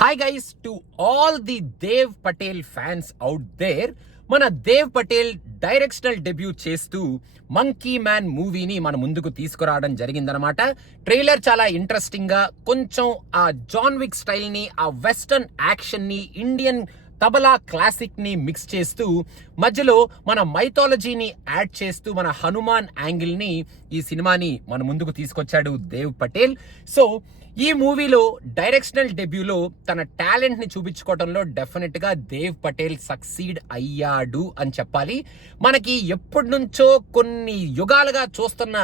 Hi guys, to all the Dev Patel fans out there, మన Dev Patel directional debut చేస్తూ monkey man మూవీని మన ముందుకు తీసుకురావడం జరిగిందనమాట. ట్రైలర్ చాలా ఇంట్రెస్టింగ్ గా, కొంచెం ఆ జాన్ విక్ స్టైల్ ని, ఆ వెస్టర్న్ యాక్షన్ ని, ఇండియన్ తబలా క్లాసిక్ ని మిక్స్ చేస్తూ మధ్యలో మన మైథాలజీని యాడ్ చేస్తూ మన హనుమాన్ యాంగిల్ ని ఈ సినిమాని మన ముందుకు తీసుకొచ్చాడు దేవ్ పటేల్. సో ఈ మూవీలో డైరెక్షనల్ డెబ్యూలో తన టాలెంట్ ని చూపించుకోవడంలో డెఫినెట్ గా దేవ్ పటేల్ సక్సీడ్ అయ్యాడు అని చెప్పాలి. మనకి ఎప్పటి నుంచో కొన్ని యుగాలుగా చూస్తున్న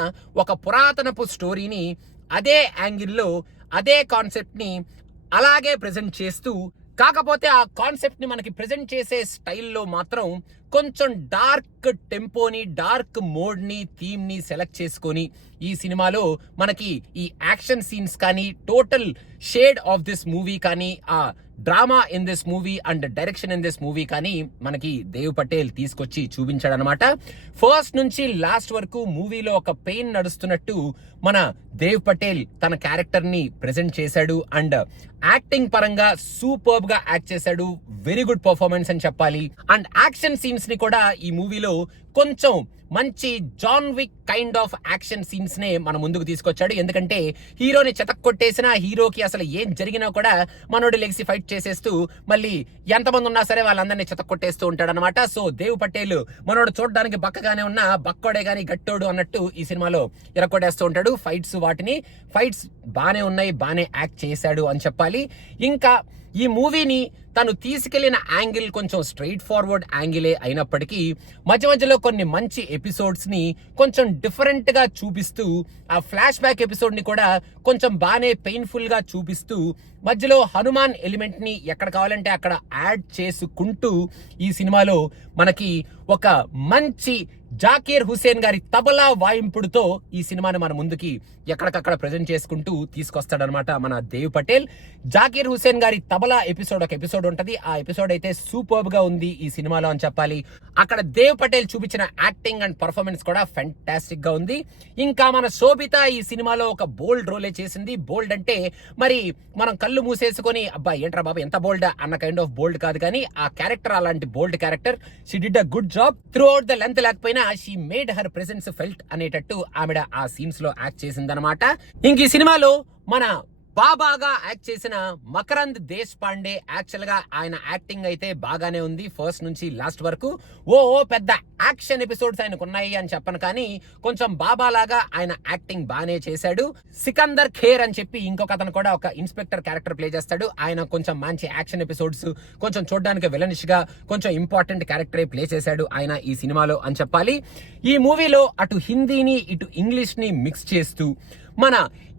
ఒక పురాతనపు స్టోరీని అదే యాంగిల్లో, అదే కాన్సెప్ట్ ని అలాగే ప్రెజెంట్ చేస్తూ, కాకపోతే ఆ కాన్సెప్ట్ ని మనకి ప్రెజెంట్ చేసే స్టైల్లో మాత్రం కొంచెం డార్క్ టెంపోని, డార్క్ మోడ్ ని, థీమ్ ని సెలెక్ట్ చేసుకొని ఈ సినిమాలో మనకి ఈ యాక్షన్ సీన్స్ కానీ, total shade of this movie కానీ, ఆ drama in this movie and direction in this movie కానీ మనకి దేవ్ పటేల్ తీసుకొచ్చి చూపించాడు అనమాట. ఫస్ట్ నుంచి లాస్ట్ వరకు మూవీలో ఒక పెయిన్ నడుస్తున్నట్టు మన దేవ్ పటేల్ తన క్యారెక్టర్ ని ప్రెజెంట్ చేశాడు. అండ్ యాక్టింగ్ పరంగా సూపర్బ్ గా యాక్ట్ చేశాడు. వెరీ గుడ్ పర్ఫార్మెన్స్ అని చెప్పాలి. అండ్ యాక్షన్ సీన్స్ ని కూడా ఈ మూవీలో కొంచెం మంచి John Wick kind of action scenes నే మన ముందుకు తీసుకొచ్చాడు. ఎందుకంటే హీరోని చెతక్ కొట్టేసిన, హీరోకి అసలు ఏం జరిగినా కూడా మనోడు లెగిసి ఫైట్ చేసేస్తూ మళ్ళీ ఎంతమంది ఉన్నా సరే వాళ్ళందరినీ చెతక్ కొట్టేస్తూ ఉంటాడు అనమాట. సో దేవ్ పటేల్ మనోడు చూడడానికి బక్కగానే ఉన్నా బక్కోడే గాని గట్టోడు అన్నట్టు ఈ సినిమాలో ఇరక్కొట్టేస్తూ ఉంటాడు. ఫైట్స్ బానే ఉన్నాయి, బానే యాక్ట్ చేశాడు అని చెప్పాలి. ఇంకా ఈ మూవీని తను తీసుకెళ్లిన యాంగిల్ కొంచెం స్ట్రైట్ ఫార్వర్డ్ యాంగిలే అయినప్పటికీ మధ్య మధ్యలో కొన్ని మంచి ఎపిసోడ్స్ ని కొంచెం డిఫరెంట్ గా చూపిస్తూ, ఆ ఫ్లాష్ బ్యాక్ ఎపిసోడ్ ని కూడా కొంచెం బానే పెయిన్ఫుల్ గా చూపిస్తూ, మధ్యలో హనుమాన్ ఎలిమెంట్ ని ఎక్కడ కావాలంటే అక్కడ యాడ్ చేసుకుంటూ ఈ సినిమాలో మనకి ఒక మంచి జాకీర్ హుసేన్ గారి తబలా వాయింపుడుతో ఈ సినిమాని మన ముందుకి ఎక్కడికక్కడ ప్రెజెంట్ చేసుకుంటూ తీసుకొస్తాడనమాట మన దేవ్ పటేల్. జాకీర్ హుసేన్ గారి తబలా ఒక ఎపిసోడ్ ఉంటది. ఆ ఎపిసోడ్ అయితే సూపర్బ్ గా ఉంది ఈ సినిమాలో అని చెప్పాలి. అక్కడ దేవ్ పటేల్ చూపించిన యాక్టింగ్ అండ్ పర్ఫార్మెన్స్ కూడా ఫెంటాస్టిక్ గా ఉంది. ఇంకా మన శోభిత ఈ సినిమాలో ఒక బోల్డ్ రోలే చేసింది. బోల్డ్ అంటే మరి మనం కళ్ళు మూసేసుకొని అబ్బా ఏంట్రా బాబు ఎంత బోల్డ్ అన్న కైండ్ ఆఫ్ బోల్డ్ కాదు, కానీ ఆ క్యారెక్టర్ అలాంటి bold character. She did a good job throughout the length. లేకపోయినా she made her presence felt అనేటట్టు ఆవిడ ఆ సీన్స్ లో యాక్ట్ చేసిందనమాట. ఇంక ఈ సినిమాలో మన బాగా యాక్ట్ చేసిన మకరంద్ దేశ్ పాండే, యాక్చువల్ గా ఆయన యాక్టింగ్ అయితే బాగానే ఉంది ఫస్ట్ నుంచి లాస్ట్ వరకు. ఓ పెద్ద యాక్షన్ ఎపిసోడ్స్ ఆయనకు ఉన్నాయి అని చెప్పను, కానీ కొంచెం బాబా లాగా ఆయన యాక్టింగ్ బాగానే చేశాడు. సికందర్ ఖేర్ అని చెప్పి ఇంకొక అతను కూడా ఒక ఇన్స్పెక్టర్ క్యారెక్టర్ ప్లే చేస్తాడు. ఆయన కొంచెం మంచి యాక్షన్ ఎపిసోడ్స్, కొంచెం చూడడానికి విలనిష్ గా కొంచెం ఇంపార్టెంట్ క్యారెక్టరే ప్లే చేశాడు ఆయన ఈ సినిమాలో అని చెప్పాలి. ఈ మూవీలో అటు హిందీని ఇటు ఇంగ్లీష్ ని మిక్స్ చేస్తూ, మన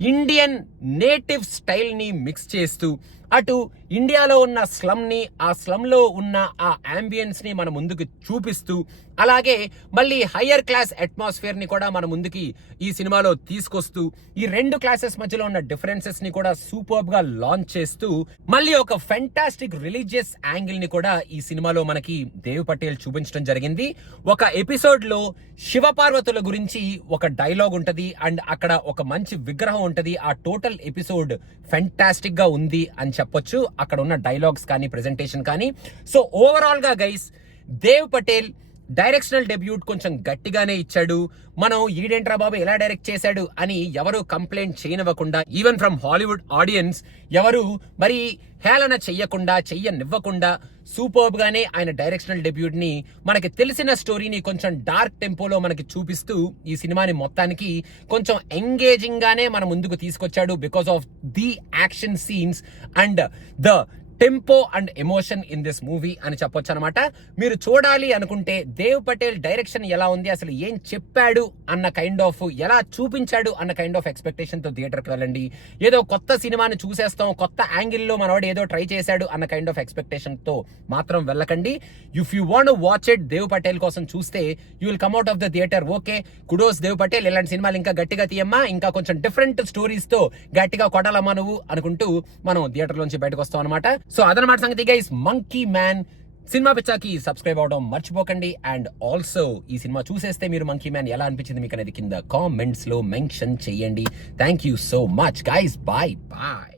ఇండియన్ నేటివ్ స్టైల్ ని మిక్స్ చేస్తూ, అటు ఇండియాలో ఉన్న స్లమ్ ని, ఆ స్లమ్ లో ఉన్న ఆ అంబియన్స్ ని మన ముందుకు చూపిస్తూ, అలాగే మళ్ళీ హయ్యర్ క్లాస్ అట్మాస్ఫియర్ ని కూడా మన ముందుకి ఈ సినిమాలో తీసుకొస్తూ, ఈ రెండు క్లాసెస్ మధ్యలో ఉన్న డిఫరెన్సెస్ ని కూడా సూపర్బ్ గా లాంచ్ చేస్తూ, మళ్ళీ ఒక ఫెంటాస్టిక్ రిలీజియస్ యాంగిల్ ని కూడా ఈ సినిమాలో మనకి దేవ్ పటేల్ చూపించడం జరిగింది. ఒక ఎపిసోడ్ లో శివపార్వతుల గురించి ఒక డైలాగ్ ఉంటది అండ్ అక్కడ ఒక మంచి విగ్రహం ఉంటది. ఆ టోటల్ ఎపిసోడ్ ఫెంటాస్టిక్ గా ఉంది అని చెప్పొచ్చు, అక్కడ ఉన్న డైలాగ్స్ కానీ, ప్రెజెంటేషన్ కానీ. సో ఓవరాల్ గా guys, Dev Patel directional debut కొంచెం గట్టిగానే ఇచ్చాడు. మనం ఈడేంట్రా బాబు ఎలా డైరెక్ట్ చేశాడు అని ఎవరు కంప్లైంట్ చేయనివ్వకుండా, ఈవెన్ ఫ్రమ్ హాలీవుడ్ ఆడియన్స్ ఎవరు మరి హేళన చెయ్యనివ్వకుండా సూపర్బ్ గానే ఆయన డైరెక్షనల్ డెబ్యూట్ ని, మనకి తెలిసిన స్టోరీని కొంచెం డార్క్ టెంపోలో మనకి చూపిస్తూ ఈ సినిమాని మొత్తానికి కొంచెం ఎంగేజింగ్ గానే మన ముందుకు తీసుకొచ్చాడు. Because of the action scenes and the tempo and emotion in this movie అని చెప్పొచ్చు అనమాట. మీరు చూడాలి అనుకుంటే దేవ్ పటేల్ డైరెక్షన్ ఎలా ఉంది, అసలు ఏం చెప్పాడు అన్న కైండ్ ఆఫ్, ఎలా చూపించాడు అన్న కైండ్ ఆఫ్ ఎక్స్పెక్టేషన్ తో థియేటర్కి వెళ్ళండి. ఏదో కొత్త సినిమాని చూసేస్తాం, కొత్త యాంగిల్లో మనవాడు ఏదో ట్రై చేశాడు అన్న కైండ్ ఆఫ్ ఎక్స్పెక్టేషన్ తో మాత్రం వెళ్ళకండి. If you want watch it, Dev Patel కోసం చూస్తే you will come out of the theatre okay, kudos Dev Patel, ఇలాంటి సినిమాలు ఇంకా గట్టిగా తీయమ్మా, ఇంకా కొంచెం డిఫరెంట్ స్టోరీస్ తో గట్టిగా కొట్టాలమ్మా నువ్వు అనుకుంటూ మనం థియేటర్ నుంచి బయటకు వస్తాం అనమాట. సో అదనమాట సంగతి గైస్. మంకీ మ్యాన్ సినిమా పిచ్చాకి సబ్స్క్రైబ్ అవడం మర్చిపోకండి. అండ్ ఆల్సో ఈ సినిమా చూసేస్తే మీరు మంకీ మ్యాన్ ఎలా అనిపించింది మీకు అనేది కింద కామెంట్స్ లో మెన్షన్ చేయండి. Thank you so much guys. Bye bye.